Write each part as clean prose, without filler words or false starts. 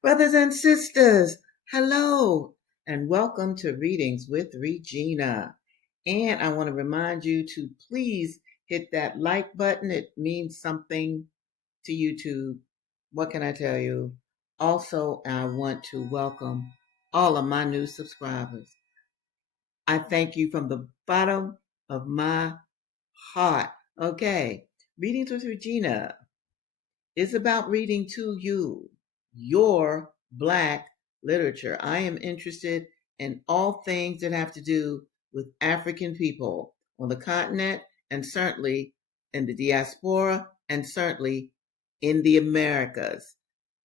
Brothers and sisters, hello and welcome to Readings with Regina. And I want to remind you to please hit that like button. It means something to YouTube. What can I tell you? Also, I want to welcome all of my new subscribers. I thank you from the bottom of my heart. Okay, Readings with Regina is about reading to you your Black literature. I am interested in all things that have to do with African people on the continent and certainly in the diaspora and certainly in the Americas,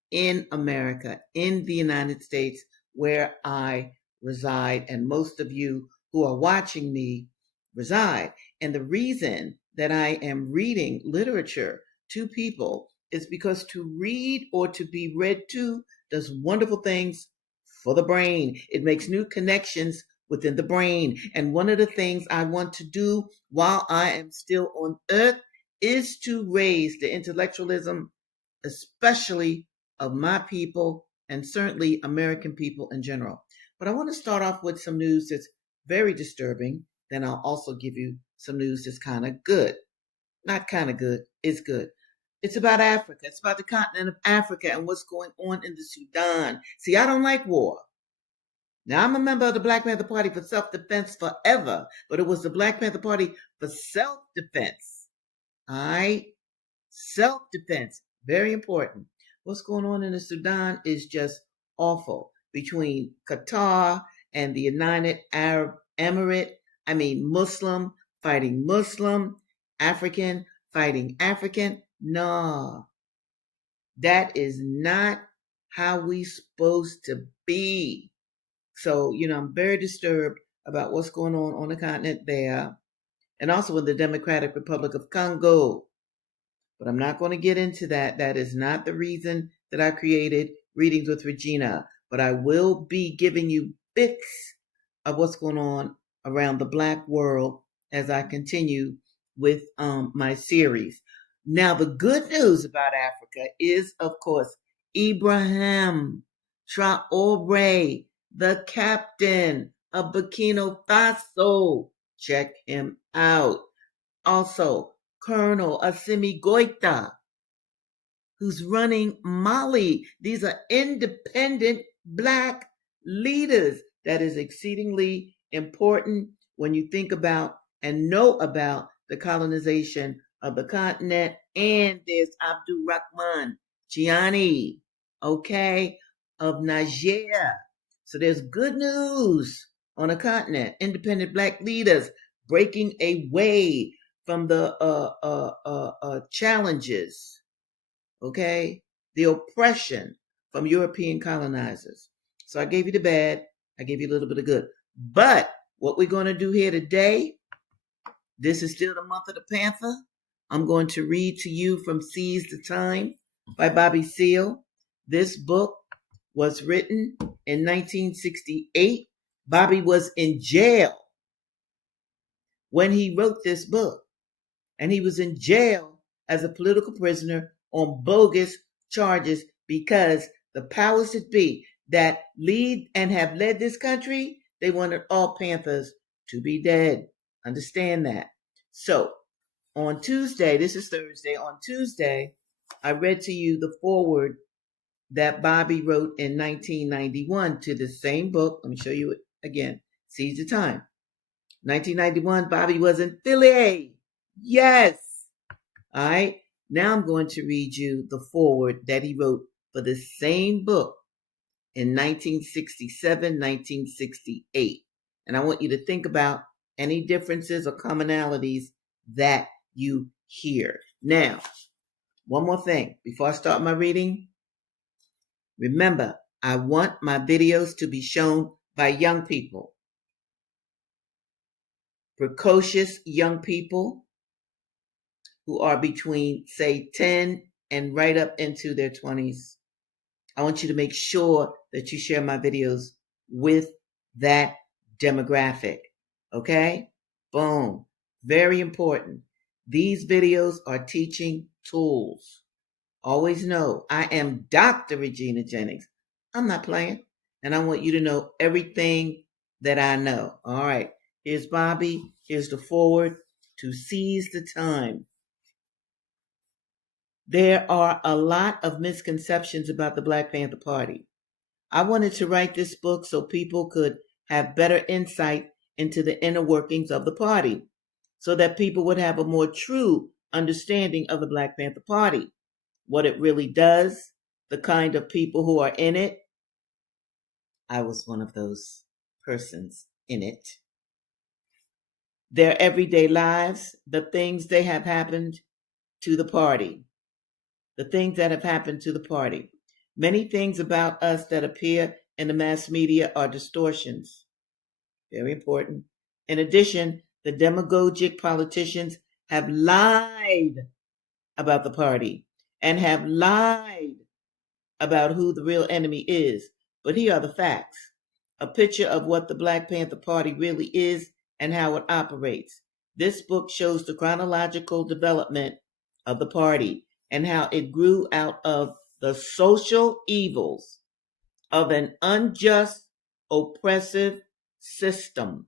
in America, in the United States, where I reside, and most of you who are watching me reside. And the reason that I am reading literature to people is because to read or to be read to does wonderful things for the brain. It makes new connections within the brain. And one of the things I want to do while I am still on earth is to raise the intellectualism, especially of my people and certainly American people in general. But I want to start off with some news that's very disturbing. Then I'll also give you some news that's kind of good. Not kind of good, it's good. It's about Africa. It's about the continent of Africa and what's going on in the Sudan. See, I don't like war. Now, I'm a member of the Black Panther Party for self-defense forever, but it was the Black Panther Party for self-defense. All right? Self-defense, very important. What's going on in the Sudan is just awful between Qatar and the United Arab Emirate. I mean, Muslim fighting Muslim, African fighting African. No, that is not how we supposed to be. So, I'm very disturbed about what's going on the continent there and also in the Democratic Republic of Congo. But I'm not going to get into that. That is not the reason that I created Readings with Regina. But I will be giving you bits of what's going on around the Black world as I continue with my series. Now, the good news about Africa is, of course, Ibrahim Traore, the captain of Burkina Faso. Check him out. Also, Colonel Assimi Goita, who's running Mali. These are independent Black leaders. That is exceedingly important when you think about and know about the colonization of the continent. And there's Abdul Rahman Chiani, okay, of Niger. So there's good news on the continent. Independent Black leaders breaking away from the challenges, okay, the oppression from European colonizers. So I gave you the bad, I gave you a little bit of good. But what we're going to do here today, this is still the month of the Panther. I'm going to read to you from Seize the Time by Bobby Seale. This book was written in 1968. Bobby was in jail when he wrote this book. And he was in jail as a political prisoner on bogus charges because the powers that be that lead and have led this country, they wanted all Panthers to be dead. Understand that. So on Tuesday, this is Thursday, on Tuesday, I read to you the foreword that Bobby wrote in 1991 to the same book. Let me show you it again. Seize the Time. 1991, Bobby was in Philly. Yes. All right. Now I'm going to read you the foreword that he wrote for the same book in 1967, 1968. And I want you to think about any differences or commonalities that you hear. Now, one more thing before I start my reading. Remember, I want my videos to be shown by young people, precocious young people who are between, say, 10 and right up into their 20s. I want you to make sure that you share my videos with that demographic. Okay? Boom. Very important. These videos are teaching tools. Always know I am Dr. Regina Jennings. I'm not playing. And I want you to know everything that I know. All right. Here's Bobby. Here's the foreword to seize the time. There are a lot of misconceptions about the Black Panther Party. I wanted to write this book so people could have better insight into the inner workings of the party, so that people would have a more true understanding of the Black Panther Party, what it really does, the kind of people who are in it. I was one of those persons in it. Their everyday lives, the things they have happened to the party, the things that have happened to the party. Many things about us that appear in the mass media are distortions. Very important. In addition, the demagogic politicians have lied about the party and have lied about who the real enemy is. But here are the facts. A picture of what the Black Panther Party really is and how it operates. This book shows the chronological development of the party and how it grew out of the social evils of an unjust, oppressive system.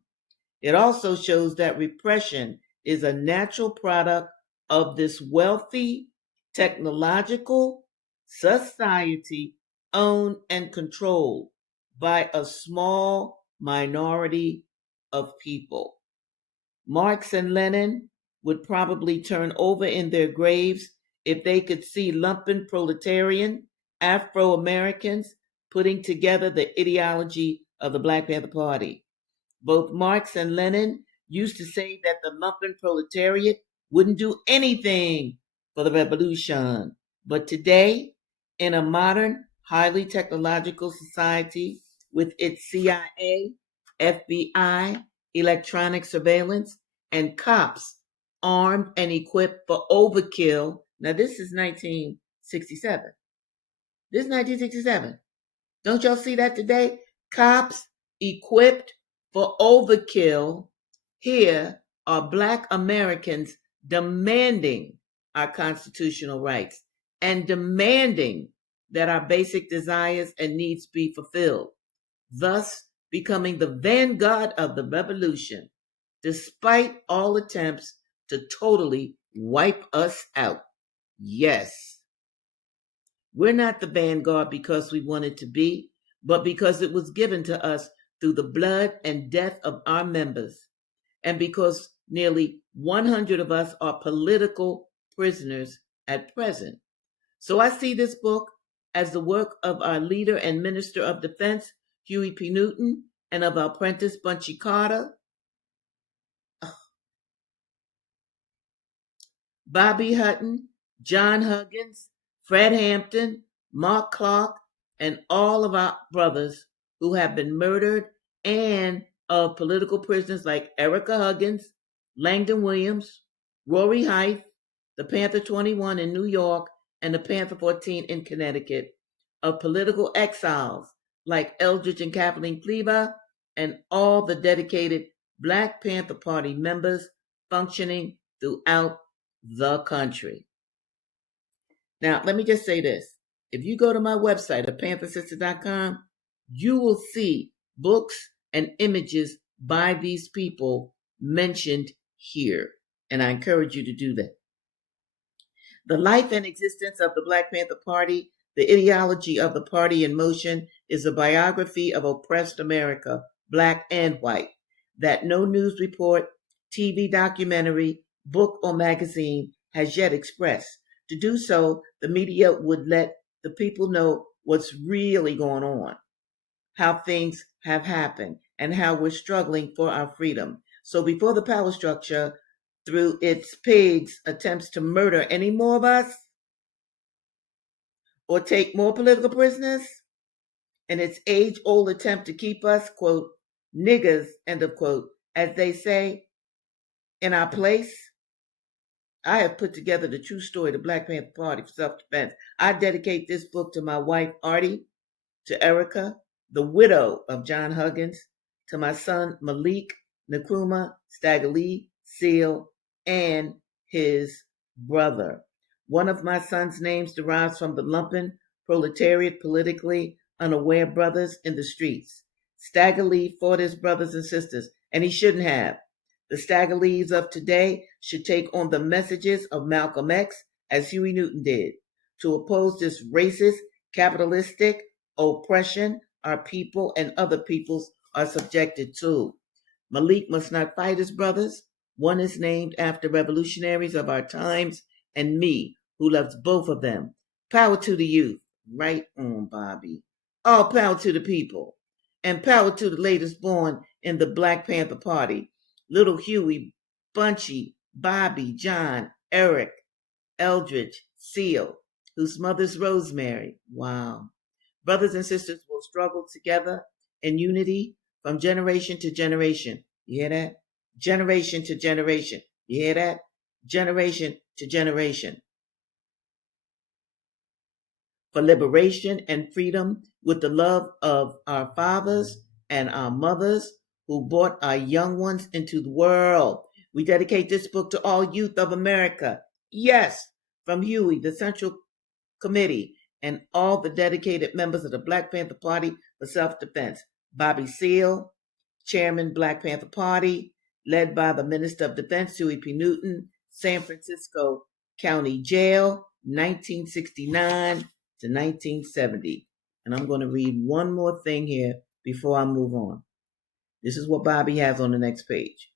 It also shows that repression is a natural product of this wealthy, technological society owned and controlled by a small minority of people. Marx and Lenin would probably turn over in their graves if they could see lumpen proletarian Afro Americans putting together the ideology of the Black Panther Party. Both Marx and Lenin used to say that the lumpen proletariat wouldn't do anything for the revolution. But today, in a modern, highly technological society with its CIA, FBI, electronic surveillance, and cops armed and equipped for overkill. Now, this is 1967. This is 1967. Don't y'all see that today? Cops equipped for overkill. Here are Black Americans demanding our constitutional rights and demanding that our basic desires and needs be fulfilled, thus becoming the vanguard of the revolution, despite all attempts to totally wipe us out. Yes. We're not the vanguard because we wanted to be, but because it was given to us through the blood and death of our members, and because nearly 100 of us are political prisoners at present. So I see this book as the work of our leader and Minister of Defense, Huey P. Newton, and of our apprentice, Bunchy Carter, Bobby Hutton, John Huggins, Fred Hampton, Mark Clark, and all of our brothers who have been murdered, and of political prisoners like Erica Huggins, Langdon Williams, Rory Height, the Panther 21 in New York, and the Panther 14 in Connecticut, of political exiles like Eldridge and Kathleen Cleaver, and all the dedicated Black Panther Party members functioning throughout the country. Now, let me just say this. If you go to my website at panthersister.com, you will see books and images by these people mentioned here. And I encourage you to do that. The life and existence of the Black Panther Party, the ideology of the party in motion, is a biography of oppressed America, Black and white, that no news report, TV documentary, book, or magazine has yet expressed. To do so, the media would let the people know what's really going on, how things have happened, and how we're struggling for our freedom. So before the power structure, through its pigs, attempts to murder any more of us or take more political prisoners, in its age-old attempt to keep us, quote, niggers, end of quote, as they say, in our place, I have put together the true story of the Black Panther Party for self-defense. I dedicate this book to my wife, Artie, to Erica, the widow of John Huggins, to my son, Malik, Nkrumah, Stagger Lee, Seal, and his brother. One of my son's names derives from the lumpen proletariat politically unaware brothers in the streets. Stagger Lee fought his brothers and sisters, and he shouldn't have. The Stagger Lees of today should take on the messages of Malcolm X as Huey Newton did to oppose this racist, capitalistic oppression our people and other peoples are subjected to. Malik must not fight his brothers. One is named after revolutionaries of our times, and me, who loves both of them. Power to the youth. Right on, Bobby. All power to the people. And power to the latest born in the Black Panther Party. Little Huey, Bunchy, Bobby, John, Eric, Eldridge, Seal, whose mother's Rosemary. Wow. Brothers and sisters will struggle together in unity from generation to generation. You hear that? Generation to generation. You hear that? Generation to generation. For liberation and freedom with the love of our fathers and our mothers who brought our young ones into the world. We dedicate this book to all youth of America. Yes, from Huey, the Central Committee, and all the dedicated members of the Black Panther Party for Self-Defense. Bobby Seale, Chairman, Black Panther Party, led by the Minister of Defense, Huey P. Newton, San Francisco County Jail, 1969 to 1970. And I'm going to read one more thing here before I move on. This is what Bobby has on the next page.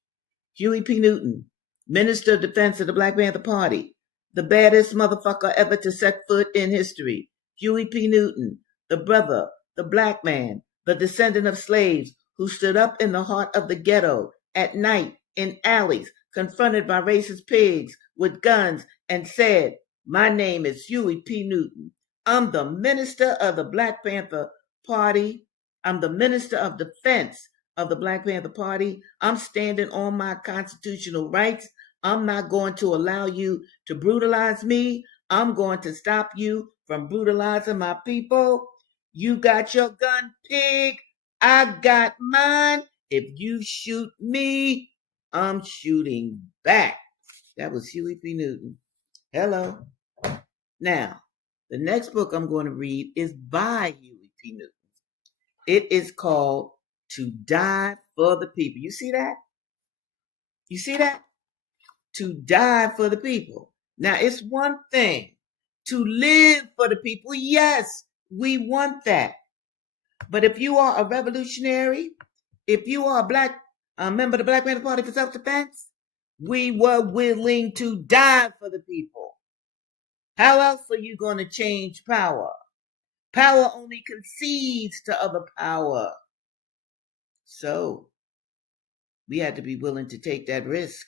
Huey P. Newton, Minister of Defense of the Black Panther Party, the baddest motherfucker ever to set foot in history. Huey P. Newton, the brother, the black man, the descendant of slaves who stood up in the heart of the ghetto at night in alleys, confronted by racist pigs with guns, and said, "My name is Huey P. Newton. I'm the minister of the Black Panther Party. I'm the minister of defense of the Black Panther Party. I'm standing on my constitutional rights. I'm not going to allow you to brutalize me. I'm going to stop you from brutalizing my people. You got your gun, pig. I got mine. If you shoot me, I'm shooting back." That was Huey P. Newton. Hello. Now, the next book I'm going to read is by Huey P. Newton. It is called To Die for the People. You see that? You see that? To die for the people. Now, it's one thing to live for the people. Yes, we want that. But if you are a revolutionary, if you are a black member of the Black Panther Party for self-defense, we were willing to die for the people. How else are you going to change power? Power only concedes to other power. So we had to be willing to take that risk.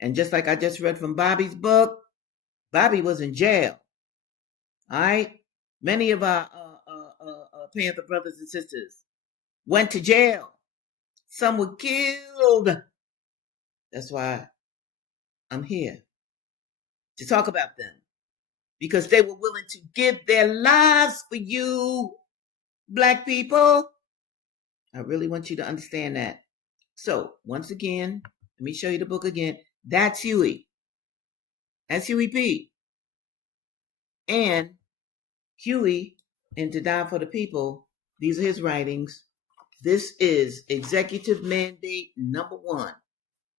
And just like I just read from Bobby's book, Bobby was in jail. All right? Many of our Panther brothers and sisters went to jail. Some were killed. That's why I'm here to talk about them. Because they were willing to give their lives for you, black people. I really want you to understand that. So, once again, let me show you the book again. That's Huey. That's Huey P. And Huey in To Die for the People, these are his writings. This is Executive Mandate Number 1,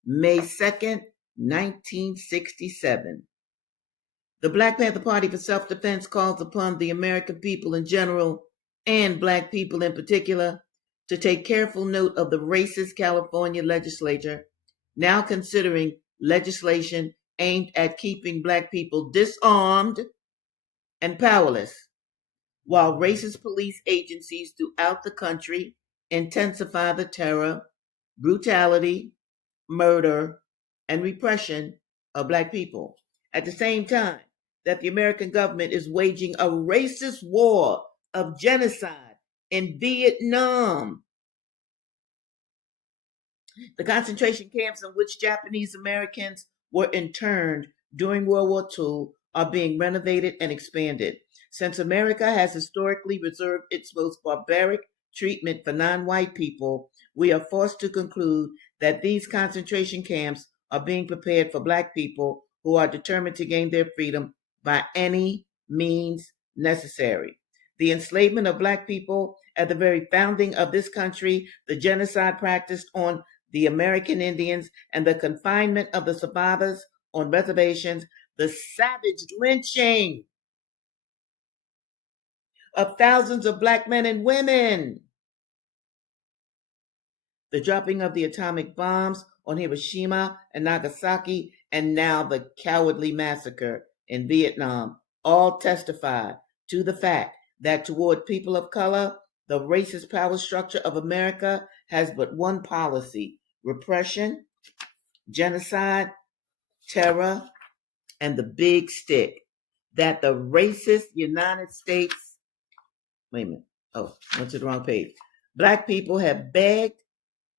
May 2nd, 1967. The Black Panther Party for Self-Defense calls upon the American people in general, and black people in particular, to take careful note of the racist California legislature now considering legislation aimed at keeping black people disarmed and powerless, while racist police agencies throughout the country intensify the terror, brutality, murder, and repression of black people. At the same time that the American government is waging a racist war of genocide in Vietnam. The concentration camps in which Japanese Americans were interned during World War II are being renovated and expanded. Since America has historically reserved its most barbaric treatment for non-white people, we are forced to conclude that these concentration camps are being prepared for black people who are determined to gain their freedom by any means necessary. the enslavement of black people at the very founding of this country, the genocide practiced on the American Indians, and the confinement of the survivors on reservations, the savage lynching of thousands of black men and women, the dropping of the atomic bombs on Hiroshima and Nagasaki, and now the cowardly massacre in Vietnam, all testify to the fact that toward people of color, the racist power structure of America has but one policy: repression, genocide, terror, and the big stick. That the racist United States, wait a minute, oh, went to the wrong page. Black people have begged,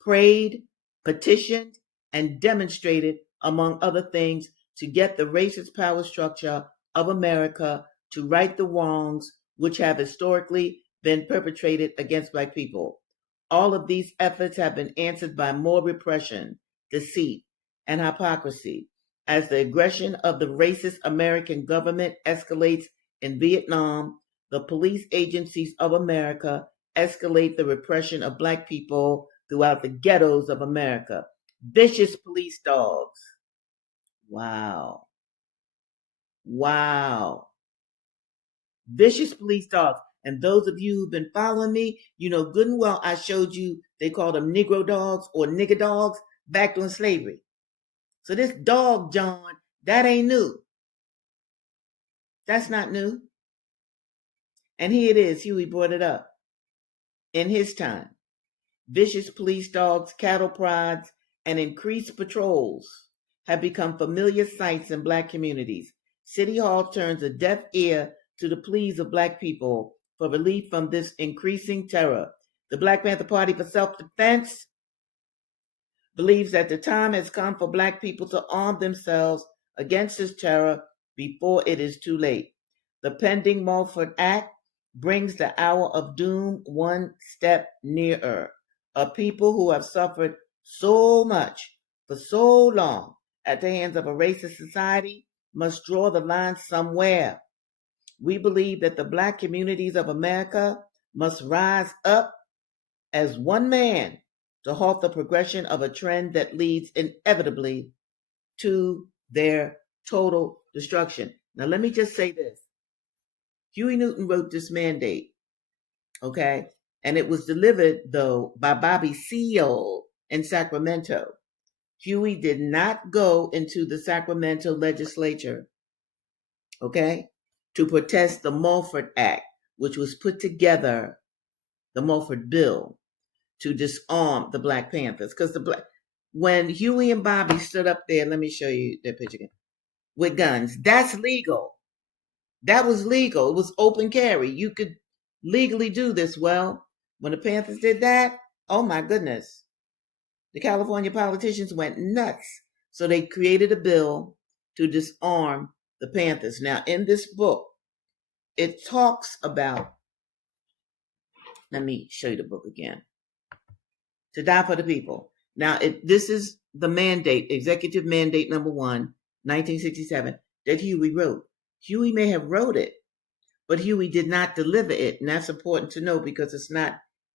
prayed, petitioned, and demonstrated, among other things, to get the racist power structure of America to right the wrongs which have historically been perpetrated against black people. All of these efforts have been answered by more repression, deceit, and hypocrisy. As the aggression of the racist American government escalates in Vietnam, the police agencies of America escalate the repression of black people throughout the ghettos of America. Vicious police dogs. Wow. Wow. Vicious police dogs. And those of you who've been following me, you know good and well I showed you they called them Negro dogs or nigger dogs back during slavery. So this dog, John, that ain't new. That's not new. And here it is, Huey brought it up. In his time, vicious police dogs, cattle prods, and increased patrols have become familiar sights in black communities. City Hall turns a deaf ear to the pleas of black people for relief from this increasing terror. The Black Panther Party for Self-Defense believes that the time has come for black people to arm themselves against this terror before it is too late. The pending Mulford Act brings the hour of doom one step nearer. A people who have suffered so much for so long at the hands of a racist society must draw the line somewhere. We believe that the black communities of America must rise up as one man to halt the progression of a trend that leads inevitably to their total destruction. Now, let me just say this. Huey Newton wrote this mandate, okay? And it was delivered, though, by Bobby Seale in Sacramento. Huey did not go into the Sacramento legislature, okay, to protest the Mulford Act, which was put together, the Mulford Bill, to disarm the Black Panthers. Because when Huey and Bobby stood up there, let me show you their picture again, with guns, that's legal. That was legal. It was open carry. You could legally do this. Well, when the Panthers did that, oh my goodness, the California politicians went nuts. So they created a bill to disarm the Panthers. Now, in this book, it talks about, let me show you the book again. To Die for the People. Now, this is the mandate, executive mandate number 1, 1967, that Huey wrote. Huey may have wrote it, but Huey did not deliver it. And that's important to know because it's not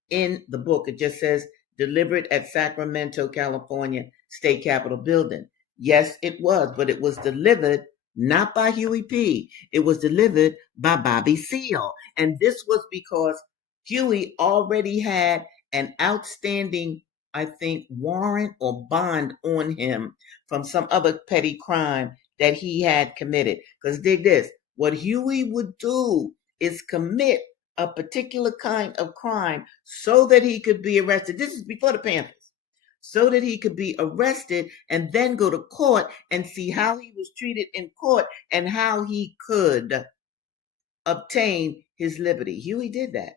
in the book. It just says delivered at Sacramento, California State Capitol building. Yes, it was, but it was delivered not by Huey P. It was delivered by Bobby Seale. And this was because Huey already had an outstanding, I think, warrant or bond on him from some other petty crime that he had committed. Because dig this, what Huey would do is commit a particular kind of crime so that he could be arrested. This is before the Panthers. So that he could be arrested and then go to court and see how he was treated in court and how he could obtain his liberty. Huey did that.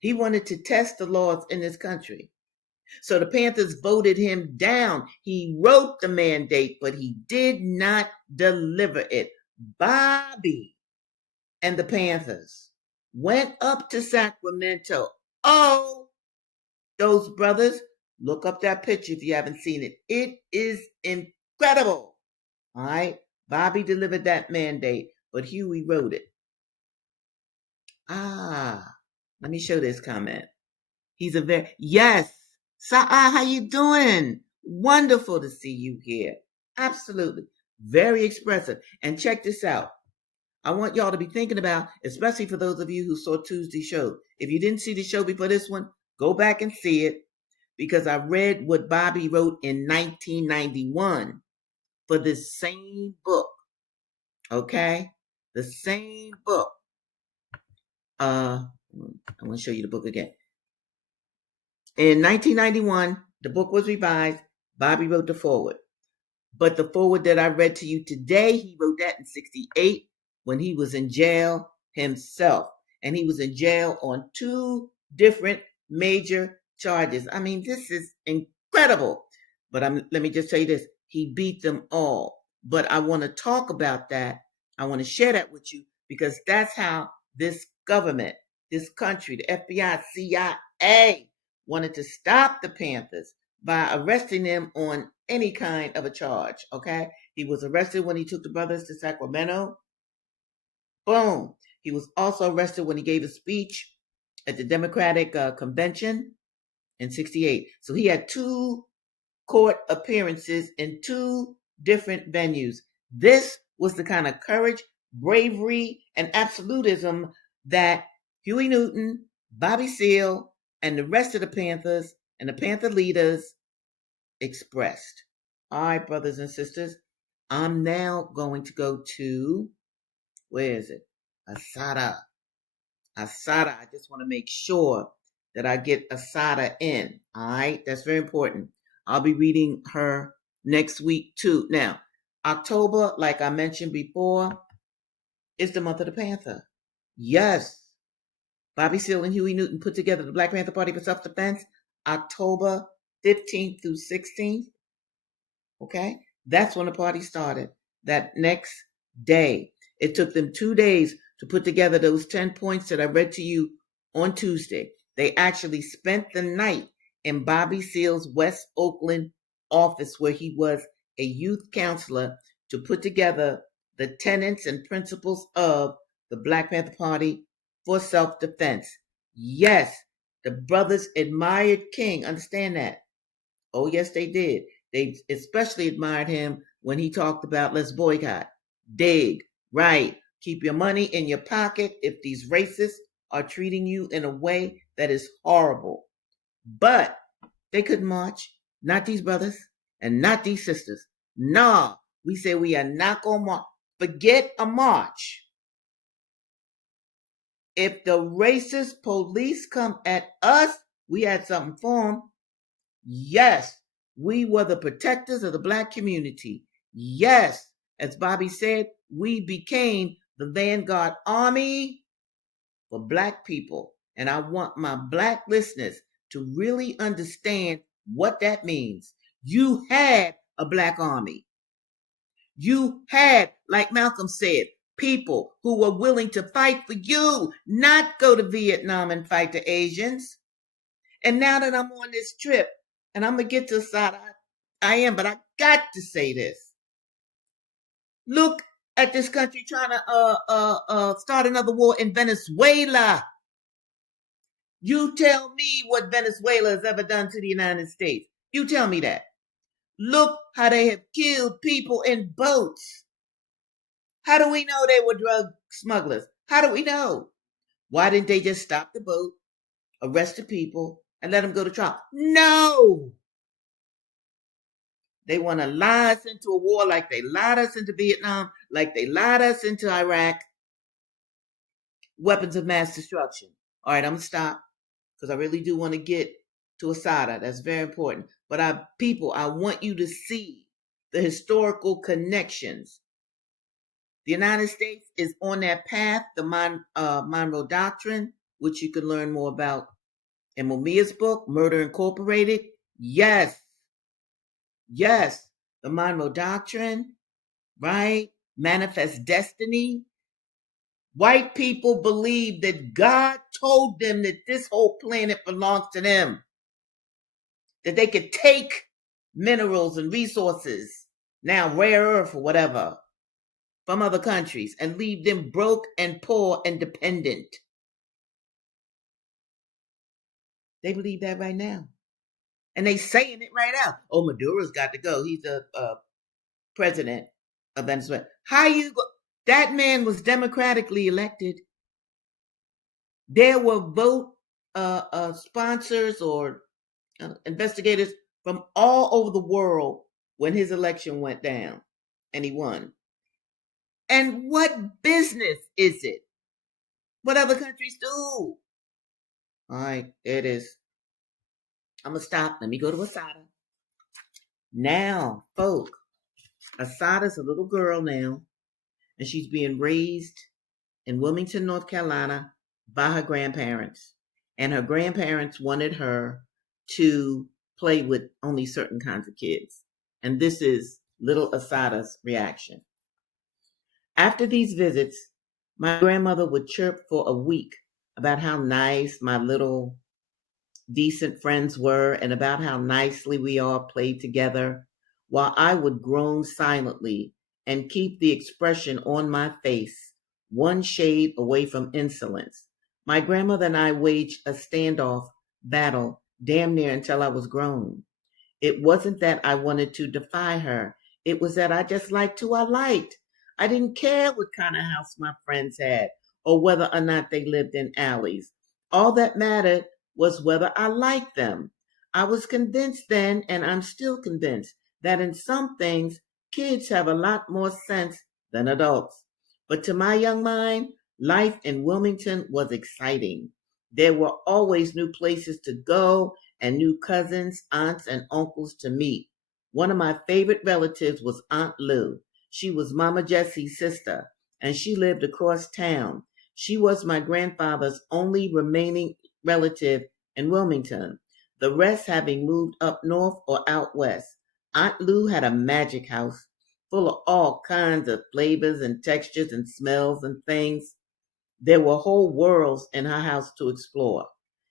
He wanted to test the laws in this country. So the Panthers voted him down. He wrote the mandate, but he did not deliver it. Bobby and the Panthers went up to Sacramento. Oh, those brothers, look up that picture if you haven't seen it. It is incredible. All right. Bobby delivered that mandate, but Huey wrote it. Let me show this comment. He's a very, yes. Sa'a, how you doing? Wonderful to see you here. Absolutely. Very expressive. And check this out. I want y'all to be thinking about, especially for those of you who saw Tuesday's show. If you didn't see the show before this one, go back and see it, because I read what Bobby wrote in 1991 for this same book. Okay? The same book. I want to show you the book again. In 1991, the book was revised. Bobby wrote the foreword. But the foreword that I read to you today, he wrote that in 68 when he was in jail himself. And he was in jail on 2 different major charges. I mean, this is incredible. But let me just tell you this. He beat them all. But I want to talk about that. I want to share that with you, because that's how this government, this country, the FBI, CIA, wanted to stop the Panthers by arresting them on any kind of a charge, okay? He was arrested when he took the brothers to Sacramento. Boom. He was also arrested when he gave a speech at the Democratic Convention in 68. So he had 2 court appearances in 2 different venues. This was the kind of courage, bravery, and absolutism that Huey Newton, Bobby Seale, and the rest of the Panthers and the Panther leaders expressed. All right, brothers and sisters, I'm now going to go to, where is it? Assata. Assata. I just want to make sure that I get Assata in. All right, that's very important. I'll be reading her next week too. Now, October, like I mentioned before, is the month of the Panther. Yes, Bobby Seale and Huey Newton put together the Black Panther Party for Self-Defense October 15th through 16th. Okay? That's when the party started. That next day. It took them 2 days to put together those 10 points that I read to you on Tuesday. They actually spent the night in Bobby Seale's West Oakland office, where he was a youth counselor, to put together the tenets and principles of the Black Panther Party for self-defense. Yes, the brothers admired King. Understand that. Oh, yes, they did. They especially admired him when he talked about let's boycott, dig, right, keep your money in your pocket if these racists are treating you in a way that is horrible. But they couldn't march. Not these brothers and not these sisters. Nah, we say we are not going to march. Forget a march. If the racist police come at us, we had something for them. Yes, we were the protectors of the Black community. Yes, as Bobby said, we became the vanguard army for Black people. And I want my Black listeners to really understand what that means. You had a Black army. You had, like Malcolm said, people who were willing to fight for you, not go to Vietnam and fight the Asians. And now that I'm on this trip, and I'm going to get to Assata, I am, but I got to say this. Look at this country trying to start another war in Venezuela. You tell me what Venezuela has ever done to the United States. You tell me that. Look how they have killed people in boats. How do we know they were drug smugglers? How do we know? Why didn't they just stop the boat, arrest the people, and let them go to trial? No! They want to lie us into a war like they lied us into Vietnam, like they lied us into Iraq. Weapons of mass destruction. All right, I'm going to stop because I really do want to get to Assata. That's very important. But I want you to see the historical connections. The United States is on that path, the Monroe Doctrine, which you can learn more about in Mumia's book, Murder Incorporated. Yes, the Monroe Doctrine, right? Manifest Destiny. White people believe that God told them that this whole planet belongs to them, that they could take minerals and resources, now rare earth or whatever, from other countries and leave them broke and poor and dependent. They believe that right now. And they saying it right out. Oh, Maduro's got to go. He's a president of Venezuela. How you go? That man was democratically elected. There were vote sponsors or investigators from all over the world when his election went down and he won. And what business is it? What other countries do? All right, there it is. I'm going to stop. Let me go to Assata. Now, folk, Assata's a little girl now, and she's being raised in Wilmington, North Carolina by her grandparents. And her grandparents wanted her to play with only certain kinds of kids. And this is little Assata's reaction. After these visits, my grandmother would chirp for a week about how nice my little decent friends were and about how nicely we all played together, while I would groan silently and keep the expression on my face one shade away from insolence. My grandmother and I waged a standoff battle damn near until I was grown. It wasn't that I wanted to defy her. It was that I just liked who I liked. I didn't care what kind of house my friends had or whether or not they lived in alleys. All that mattered was whether I liked them. I was convinced then, and I'm still convinced, that in some things, kids have a lot more sense than adults. But to my young mind, life in Wilmington was exciting. There were always new places to go and new cousins, aunts, and uncles to meet. One of my favorite relatives was Aunt Lou. She was Mama Jessie's sister, and she lived across town. She was my grandfather's only remaining relative in Wilmington, the rest having moved up north or out west. Aunt Lou had a magic house full of all kinds of flavors and textures and smells and things. There were whole worlds in her house to explore.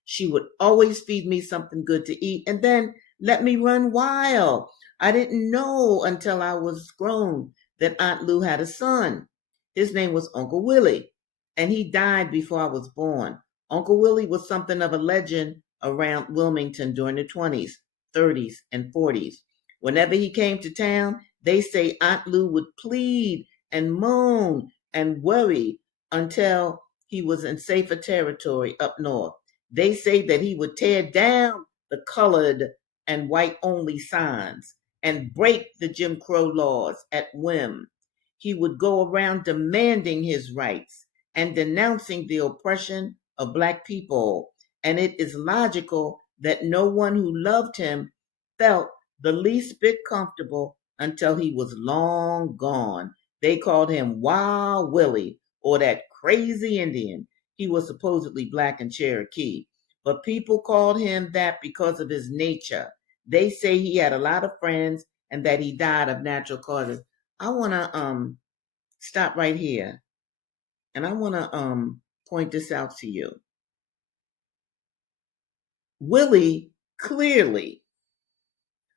She would always feed me something good to eat and then let me run wild. I didn't know until I was grown that Aunt Lou had a son. His name was Uncle Willie, and he died before I was born. Uncle Willie was something of a legend around Wilmington during the 20s, 30s, and 40s. Whenever he came to town, they say Aunt Lou would plead and moan and worry until he was in safer territory up north. They say that he would tear down the colored and white only signs and break the Jim Crow laws at whim. He would go around demanding his rights and denouncing the oppression of Black people. And it is logical that no one who loved him felt the least bit comfortable until he was long gone. They called him Wild Willie or that crazy Indian. He was supposedly Black and Cherokee, but people called him that because of his nature. They say he had a lot of friends and that he died of natural causes. I want to stop right here, and I want to point this out to you. Willie clearly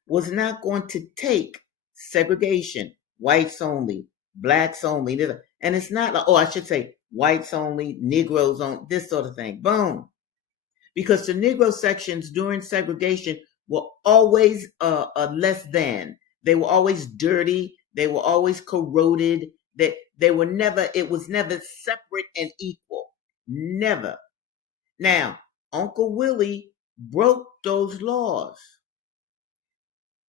was not going to take segregation, whites only, blacks only, and it's not like, oh, I should say whites only, Negroes on, this sort of thing. Boom. Because the Negro sections during segregation were always less than. They were always dirty. They were always corroded. They were never, it was never separate and equal. Never. Now, Uncle Willie broke those laws.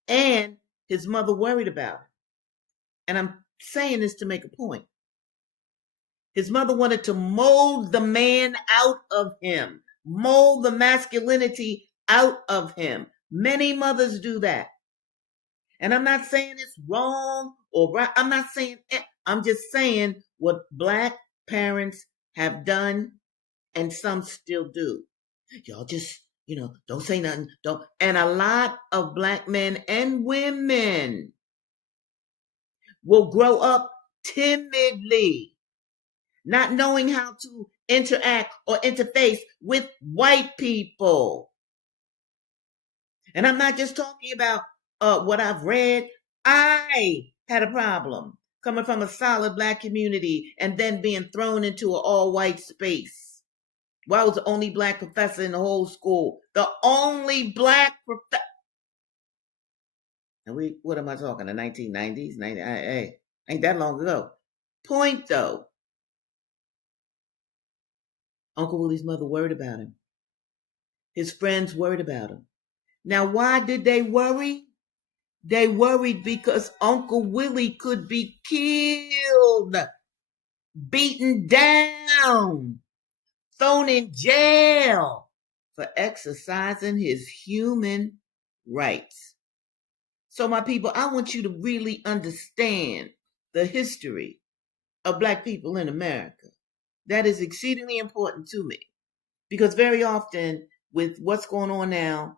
And his mother worried about it. And I'm saying this to make a point. His mother wanted to mold the man out of him, mold the masculinity out of him. Many mothers do that. And I'm not saying it's wrong or right. I'm not saying it. I'm just saying what Black parents have done and some still do. Y'all just, don't say nothing. Don't. And a lot of Black men and women will grow up timidly, not knowing how to interact or interface with white people. And I'm not just talking about what I've read. I had a problem coming from a solid Black community and then being thrown into an all-white space Why was the only black professor in the whole school? The only black professor. And what am I talking? The 1990s? Hey, ain't that long ago. Point though, Uncle Willie's mother worried about him. His friends worried about him. Now, why did they worry? They worried because Uncle Willie could be killed, beaten down, thrown in jail for exercising his human rights. So, my people, I want you to really understand the history of Black people in America. That is exceedingly important to me because very often, with what's going on now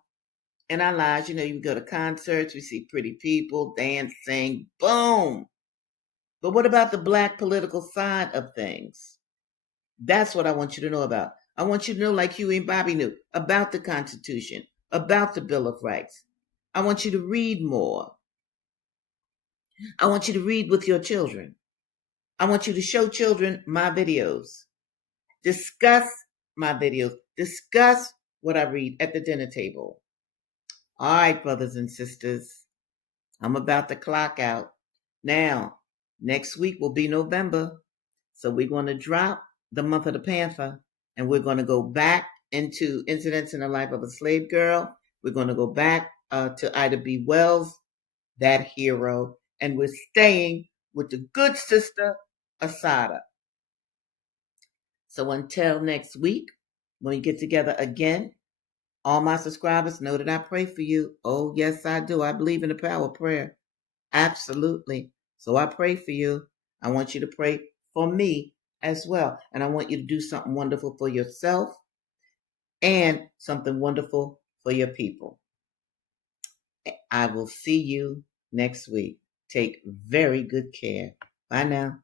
in our lives, you go to concerts, we see pretty people dancing, boom. But what about the Black political side of things? That's what I want you to know about. I want you to know, like Huey and Bobby knew, about the Constitution, about the Bill of Rights. I want you to read more. I want you to read with your children. I want you to show children my videos. Discuss my videos. Discuss what I read at the dinner table. All right, brothers and sisters, I'm about to clock out. Now, next week will be November. So we're going to drop the month of the Panther and we're going to go back into Incidents in the Life of a Slave Girl. We're going to go back to Ida B. Wells, that hero, and we're staying with the good sister, Assata. So until next week, when we get together again, all my subscribers know that I pray for you. Oh, yes, I do. I believe in the power of prayer. Absolutely. So I pray for you. I want you to pray for me as well. And I want you to do something wonderful for yourself and something wonderful for your people. I will see you next week. Take very good care. Bye now.